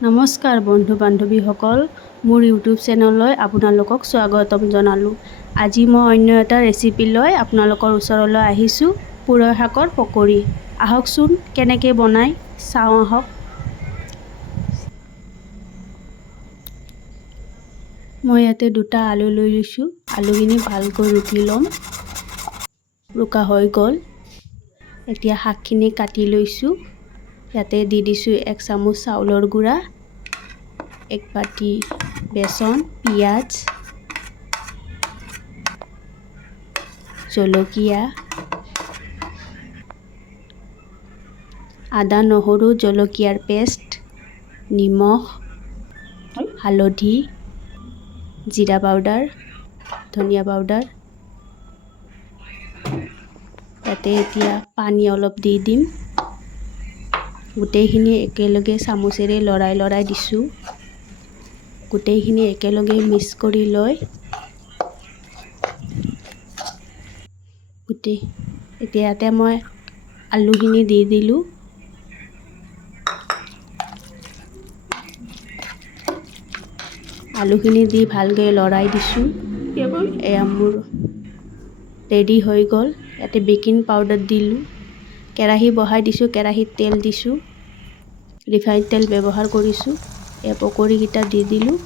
নমস্কাৰ বন্ধু বান্ধৱীসকল, মোৰ ইউটিউব চেনেললৈ আপোনালোকক স্বাগতম জনালোঁ। আজি মই অন্য এটা ৰেচিপি লৈ আপোনালোকৰ ওচৰলৈ আহিছোঁ, পুৰৈ শাকৰ পকৰি। আহকচোন কেনেকৈ বনাই চাওঁ আহক। মই ইয়াতে দুটা আলু লৈ লৈছোঁ। আলুখিনি ভালকৈ ৰুকি ল'ম। ৰুকা হৈ গ'ল। এতিয়া শাকখিনি কাটি লৈছোঁ। ইয়াতে দি দিছোঁ 1 চামুচ চাউলৰ গুড়া, 1 বাটি বেচন, পিঁয়াজ, জলকীয়া, আদা নহৰু জলকীয়াৰ পেষ্ট, নিমখ, হালধি, জিৰা পাউডাৰ, ধনিয়া পাউডাৰ। ইয়াতে এতিয়া পানী অলপ দি দিম। গোটেইখিনি একেলগে চামুচেৰে লৰাই দিছোঁ। গোটেইখিনি একেলগে মিক্স কৰি লৈ এতিয়া ইয়াতে মই আলুখিনি দি দিলোঁ। আলুখিনি দি ভালকৈ লৰাই দিছোঁ। এয়া মোৰ ৰেডি হৈ গ'ল। ইয়াতে বেকিং পাউডাৰ দিলোঁ। কেৰাহী বহাই দিছোঁ। কেৰাহীত তেল দিছোঁ। ৰিফাইন তেল ব্যৱহাৰ কৰিছোঁ। এই পকৰিকেইটা দি দিলোঁ।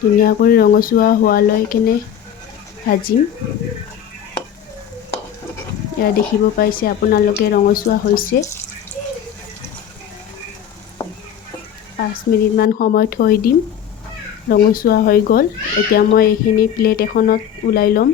ধুনীয়াকৈ ৰঙচুৱা হোৱালৈ কেনে ভাজিম। এয়া দেখিব পাইছে আপোনালোকে ৰঙচুৱা হৈছে। 5 মিনিটমান সময় থৈ দিম। ৰঙচুৱা হৈ গ'ল। এতিয়া মই এইখিনি প্লেট এখনত ওলাই ল'ম।